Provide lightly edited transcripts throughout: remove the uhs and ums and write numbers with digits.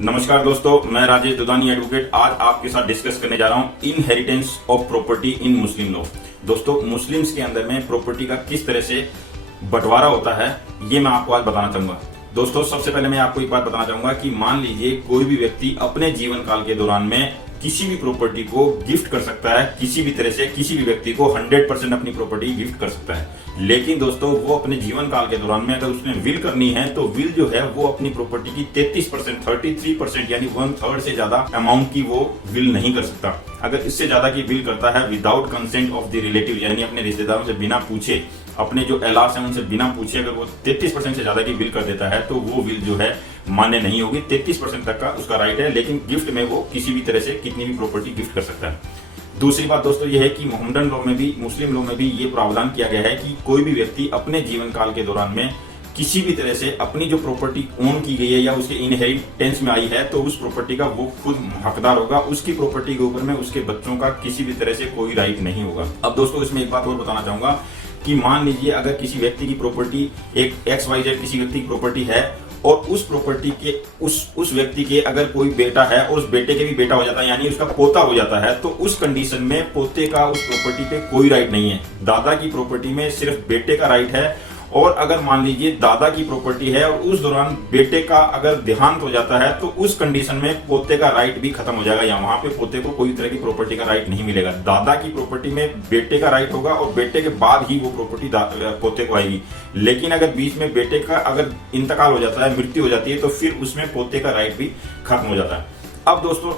नमस्कार दोस्तों, मैं राजेश दुदानी एडवोकेट आज आपके साथ डिस्कस करने जा रहा हूं inheritance of property in Muslim law. दोस्तों, मुस्लिम्स के अंदर में प्रॉपर्टी का किस तरह से बंटवारा होता है ये मैं आपको आज बताना चाहूंगा। दोस्तों, सबसे पहले मैं आपको एक बात बताना चाहूंगा कि मान लीजिए कोई भी व्यक्ति अपने जीवन काल के दौरान में किसी भी प्रॉपर्टी को गिफ्ट कर सकता है, किसी भी तरह से किसी भी व्यक्ति को 100% अपनी प्रॉपर्टी गिफ्ट कर सकता है। लेकिन दोस्तों, वो अपने जीवन काल के दौरान में अगर उसने विल करनी है तो विल जो है वो अपनी प्रॉपर्टी की 33%, 33% यानी 1/3 से ज्यादा अमाउंट की वो विल नहीं कर सकता। अगर इससे ज्यादा की विल करता है without consent of the relative यानी अपने रिश्तेदारों से बिना पूछे, अपने जो एलास है उनसे बिना पूछे अगर वो 33% से ज्यादा की विल कर देता है तो वो विल जो है मान्य नहीं होगी। 33% तक का उसका राइट है, लेकिन गिफ्ट में वो किसी भी तरह से कितनी भी प्रॉपर्टी गिफ्ट कर सकता है। दूसरी बात दोस्तों ये है कि मोहम्मदन लॉ में भी, मुस्लिम लॉ में भी ये प्रावधान किया गया है कि कोई भी व्यक्ति अपने जीवन काल के दौरान में किसी भी तरह से अपनी जो प्रॉपर्टी ओन की गई है या उसके इनहेरिटेंस में आई है तो उस प्रॉपर्टी का वो खुद हकदार होगा। उसकी प्रॉपर्टी के ऊपर में उसके बच्चों का किसी भी तरह से कोई राइट नहीं होगा। अब दोस्तों, इसमें एक बात और बताना चाहूंगा कि मान लीजिए अगर किसी व्यक्ति की प्रॉपर्टी एक XYZ किसी व्यक्ति की प्रॉपर्टी है और उस प्रॉपर्टी के उस व्यक्ति के अगर कोई बेटा है और उस बेटे के भी बेटा हो जाता है यानी उसका पोता हो जाता है, तो उस कंडीशन में पोते का उस प्रॉपर्टी पे कोई राइट नहीं है। दादा की प्रॉपर्टी में सिर्फ बेटे का राइट है। और अगर मान लीजिए दादा की प्रॉपर्टी है और उस दौरान बेटे का अगर देहांत हो जाता है तो उस कंडीशन में पोते का राइट भी खत्म हो जाएगा या वहां पे पोते को कोई तरह की प्रॉपर्टी का राइट नहीं मिलेगा। दादा की प्रॉपर्टी में बेटे का राइट होगा और बेटे के बाद ही वो प्रॉपर्टी पोते को आएगी। लेकिन अगर बीच में बेटे का अगर इंतकाल हो जाता है, मृत्यु हो जाती है, तो फिर उसमें पोते का राइट भी खत्म हो जाता है। अब दोस्तों,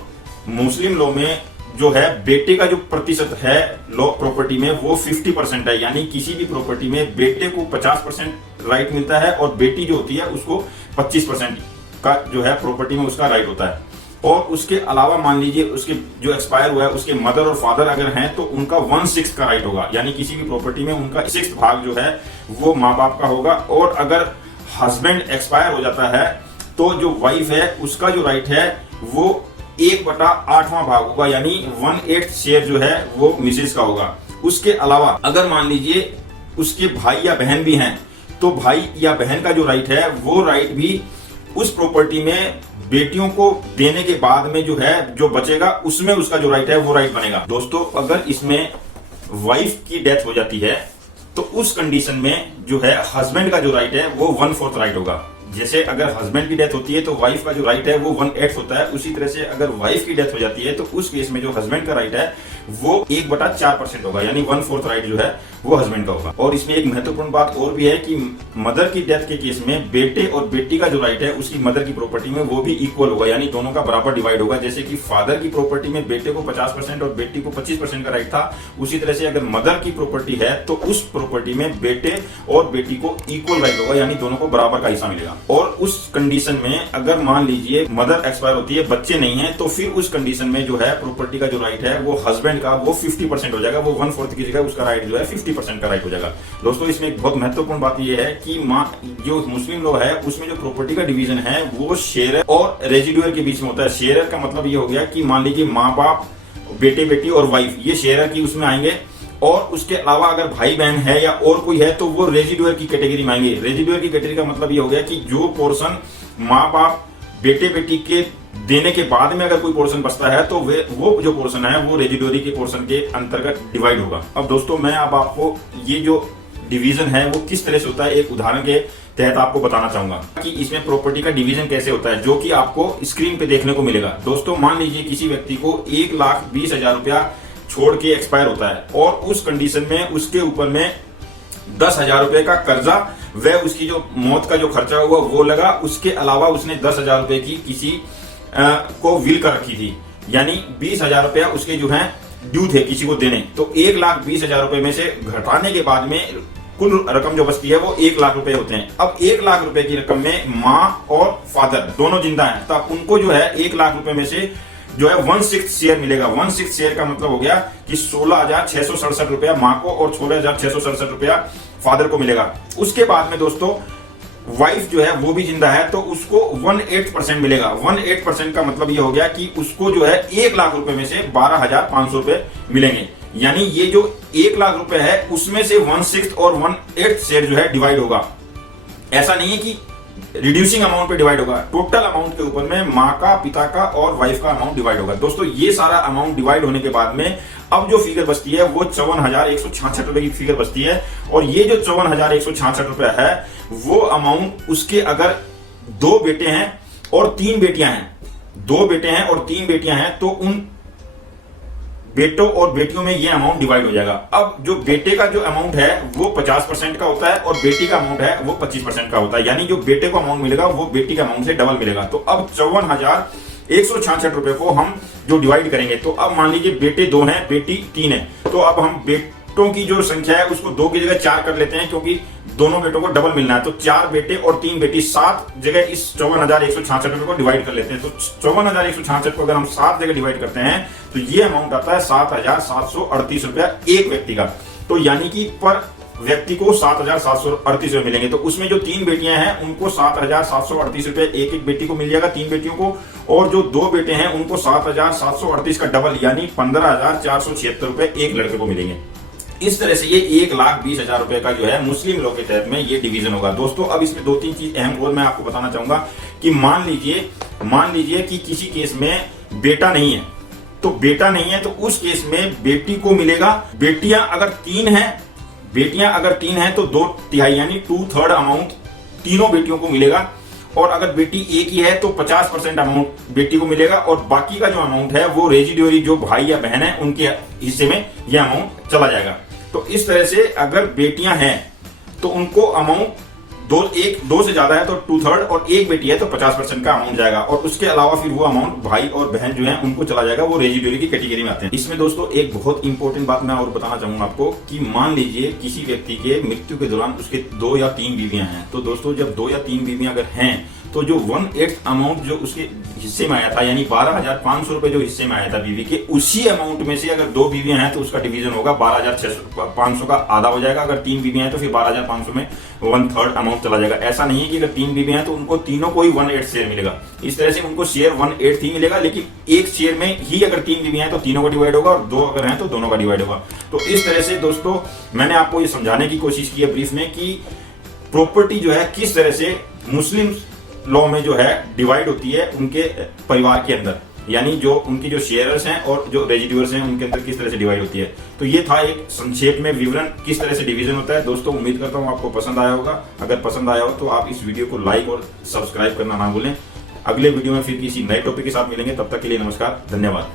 मुस्लिम लॉ में जो है बेटे का जो प्रतिशत है लॉ प्रॉपर्टी में वो 50% है, यानी किसी भी प्रॉपर्टी में बेटे को 50% राइट मिलता है और बेटी जो होती है उसको 25% का जो है प्रॉपर्टी में उसका राइट होता है। और उसके अलावा मान लीजिए उसके जो एक्सपायर हुआ है उसके मदर और फादर अगर हैं तो उनका 1/6 का राइट होगा, यानी किसी भी प्रॉपर्टी में उनका 6th भाग जो है वो माँ बाप का होगा। और अगर हस्बैंड एक्सपायर हो जाता है तो जो वाइफ है उसका जो राइट है वो 1/8वां भाग होगा, यानी 1/8 शेयर जो है वो मिसेज का होगा। उसके अलावा अगर मान लीजिए उसके भाई या बहन भी हैं तो भाई या बहन का जो राइट है वो राइट भी उस प्रॉपर्टी में बेटियों को देने के बाद में जो है जो बचेगा उसमें उसका जो राइट है वो राइट बनेगा। दोस्तों, अगर इसमें वाइफ की डेथ हो जाती है तो उस कंडीशन में जो है हस्बैंड का जो राइट है वो 1/4 राइट होगा। जैसे अगर हस्बैंड की डेथ होती है तो वाइफ का जो राइट है वो 1/8 होता है, उसी तरह से अगर वाइफ की डेथ हो जाती है तो उस केस में जो हस्बैंड का राइट है वो 1/4% होगा, यानी 1/4 राइट जो है वो हस्बैंड का होगा। और इसमें एक महत्वपूर्ण बात और भी है कि मदर की डेथ के केस में बेटे और बेटी का जो राइट है उसकी मदर की प्रॉपर्टी में वो भी इक्वल होगा, यानी दोनों का बराबर डिवाइड होगा। जैसे कि फादर की प्रॉपर्टी में बेटे को 50% और बेटी को 25% का राइट था, उसी तरह से अगर मदर की प्रॉपर्टी है तो उस प्रॉपर्टी में बेटे और बेटी को इक्वल राइट होगा, यानी दोनों को बराबर का हिस्सा मिलेगा। और उस कंडीशन में अगर मान लीजिए मदर एक्सपायर होती है, बच्चे नहीं है, तो फिर उस कंडीशन में जो है प्रॉपर्टी का जो राइट है वो हस्बैंड का वो 50% हो जाएगा, वो 1/4 की जगह उसका राइट जो है 50% का राइट हो जाएगा। दोस्तों, इसमें एक बहुत महत्वपूर्ण बात यह है कि जो मुस्लिम लॉ है उसमें जो प्रॉपर्टी का डिवीजन है वो शेयरर और रेजिडुअर के बीच में होता है। शेयरर का मतलब ये हो गया कि मान लीजिए माँ बाप, बेटे बेटी और वाइफ, ये शेयरर की उसमें आएंगे। और उसके अलावा अगर भाई बहन है या और कोई है तो वो रेजिडुअर की कैटेगरी में आएंगे। रेजिडुअर की कैटेगरी का मतलब ये हो गया कि जो पोर्शन माँ बाप बेटे बेटी के देने के बाद में अगर कोई पोर्शन बचता है तो वो जो पोर्शन है वो रेजिडुअरी के पोर्शन के अंतर्गत डिवाइड होगा। अब दोस्तों, मैं अब आपको ये जो डिवीजन है वो किस तरह से होता है एक उदाहरण के तहत आपको बताना चाहूंगा कि इसमें प्रॉपर्टी का डिवीजन कैसे होता है, जो कि आपको स्क्रीन पे देखने को मिलेगा। दोस्तों, मान लीजिए किसी व्यक्ति को 1,20,000 रुपया छोड़ के एक्सपायर होता है और उस कंडीशन में उसके ऊपर में 10,000 रुपए का कर्जा व उसकी जो मौत का जो खर्चा हुआ वो लगा। उसके अलावा उसने 10,000 रुपए की किसी को विल कर रखी थी, यानी 20,000 रुपया उसके जो है ड्यू थे किसी को देने। तो 1,20,000 रुपए में से घटाने के बाद में कुल रकम जो बचती है वो 1,00,000 रुपए होते हैं। अब 1,00,000 रुपए की रकम में माँ और फादर दोनों जिंदा हैं, तब उनको जो है 1,00,000 रुपए में से जो है 1/6 शेयर मिलेगा। 1/6 शेयर का मतलब हो गया कि 16,667 रुपया माँ को और 16,667 रुपया फादर को मिलेगा। उसके बाद में दोस्तों वाइफ जो है वो भी जिंदा है तो उसको 1/8% मिलेगा। 1/8% का मतलब ये हो गया कि उसको जो है 1,00,000 रुपए में से 12,500 रुपए मिलेंगे, यानी ये जो 1,00,000 रुपए है उसमें से 1/6 और 1/8 शेयर जो है डिवाइड होगा। ऐसा नहीं है कि रिड्यूसिंग अमाउंट पे डिवाइड होगा, टोटल अमाउंट के ऊपर में माँ का, पिता का और वाइफ का अमाउंट डिवाइड होगा। दोस्तों ये सारा अमाउंट डिवाइड होने के बाद में अब जो फिगर बचती है वो 54,166 रुपए की फिगर बचती है। और ये जो 54,166 रुपए है वो अमाउंट उसके अगर 2 बेटे हैं और 3 बेटियां हैं, 2 बेटे हैं और 3 बेटियां हैं, तो उन बेटों और बेटियों में ये अमाउंट डिवाइड हो जाएगा। अब जो बेटे का जो अमाउंट है वो 50% का होता है और बेटी का अमाउंट है वो 25% का होता है, यानी जो बेटे को अमाउंट मिलेगा वो बेटी के अमाउंट से डबल मिलेगा। तो अब 54,166 रुपए को हम जो डिवाइड करेंगे, तो अब मान लीजिए बेटे 2 हैं, बेटी 3 है, तो अब हम बेटों की जो संख्या है उसको 2 की जगह 4 कर लेते हैं, क्योंकि दोनों बेटों को डबल मिलना है। तो 4 बेटे और 3 बेटी 7 जगह इस 54,166 रुपए को डिवाइड कर लेते हैं। तो 54,166 को अगर हम 7 जगह डिवाइड करते हैं तो ये अमाउंट आता है 7,738 रुपया एक व्यक्ति का। तो यानी कि पर व्यक्ति को 7,738 रुपए मिलेंगे। तो उसमें जो 3 बेटियां हैं उनको 7,738 रुपए एक एक बेटी को मिल जाएगा, 3 बेटियों को, और जो 2 बेटे हैं उनको 7,738 का डबल यानी 15,476 रुपए एक लड़के को मिलेंगे। इस तरह से ये 1,20,000 रुपए का जो है मुस्लिम लॉ के तहत में ये डिवीजन होगा। दोस्तों अब इसमें 2-3 चीज अहम और मैं आपको बताना चाहूंगा कि मान लीजिए कि किसी केस में बेटा नहीं है, तो बेटा नहीं है तो उस केस में बेटी को मिलेगा, बेटियां अगर 3 हैं तो 2/3 यानी 2/3 अमाउंट तीनों बेटियों को मिलेगा। और अगर बेटी एक ही है तो 50% अमाउंट बेटी को मिलेगा और बाकी का जो अमाउंट है वो रेजिड्यूरी जो भाई या बहन है उनके हिस्से में यह अमाउंट चला जाएगा। तो इस तरह से अगर बेटियां हैं तो उनको अमाउंट 2 से ज्यादा है तो 2/3 और एक बेटी है तो 50% का अमाउंट जाएगा। और उसके अलावा फिर वो अमाउंट भाई और बहन जो है उनको चला जाएगा, वो रेजिड्यूरी की कैटेगरी में आते हैं। इसमें दोस्तों एक बहुत इंपॉर्टेंट बात मैं और बताना चाहूंगा आपको कि मान लीजिए किसी व्यक्ति के मृत्यु के दौरान उसके 2 या 3 बीवियां हैं। तो दोस्तों जब 2 या 3 बीवियां अगर हैं तो जो 1/8 अमाउंट जो उसके हिस्से में आया था यानी 12,500 रुपए जो हिस्से में आया था बीवी के, उसी अमाउंट में से अगर 2 बीवियां हैं तो उसका डिवीजन होगा, 12,500 का आधा हो जाएगा। अगर 3 बीवियां हैं तो फिर 12,500 में 1/3 अमाउंट चला जाएगा। ऐसा नहीं है कि अगर 3 बीवियां हैं तो उनको तीनों को ही 1/8 शेयर मिलेगा। इस तरह से उनको शेयर 1/8 ही मिलेगा, लेकिन एक शेयर में ही अगर 3 बीवियां हैं तो तीनों का डिवाइड होगा और 2 अगर हैं तो दोनों का डिवाइड होगा। तो इस तरह से दोस्तों मैंने आपको ये समझाने की कोशिश की है ब्रीफ में कि प्रॉपर्टी जो है किस तरह से मुस्लिम लॉ में जो है डिवाइड होती है उनके परिवार के अंदर, यानी जो उनकी जो शेयर्स हैं और जो रेजिड्यूअर्स हैं उनके अंदर किस तरह से डिवाइड होती है। तो ये था एक संक्षेप में विवरण किस तरह से डिवीजन होता है। दोस्तों उम्मीद करता हूँ आपको पसंद आया होगा। अगर पसंद आया हो तो आप इस वीडियो को लाइक और सब्सक्राइब करना ना भूलें। अगले वीडियो में फिर किसी नए टॉपिक के साथ मिलेंगे, तब तक के लिए नमस्कार, धन्यवाद।